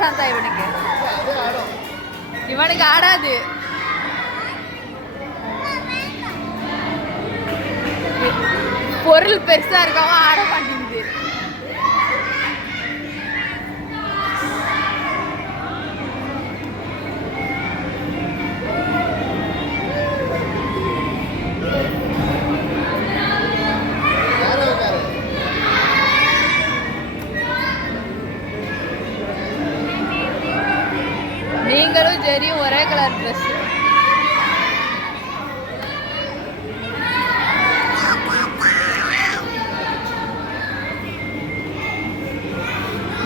சாந்தா இவனுக்கு ஆடாது. பொருள் பெருசா இருக்காம ஆட மாட்டேங்குது. நீங்களும் ஜெரியும் ஒரே கலர் ட்ரெஸ்.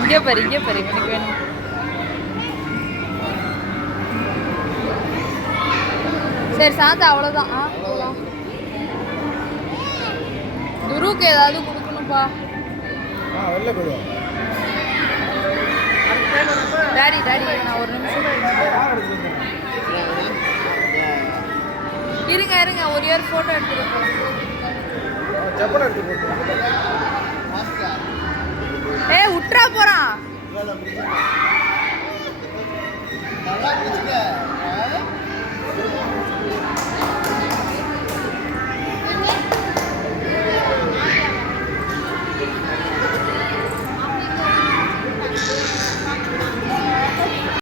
இங்கே பாரு எனக்கு வேணும். சரி சாந்தா அவ்வளோதான். துருவுக்கு ஏதாவது கொடுக்கணும்ப்பா. டாடி நான் ஒரு நிமிஷம் இருங்க ஒரு இயர் ஃபோட்டோ எடுத்துட்டு விட்டுறா போறான்.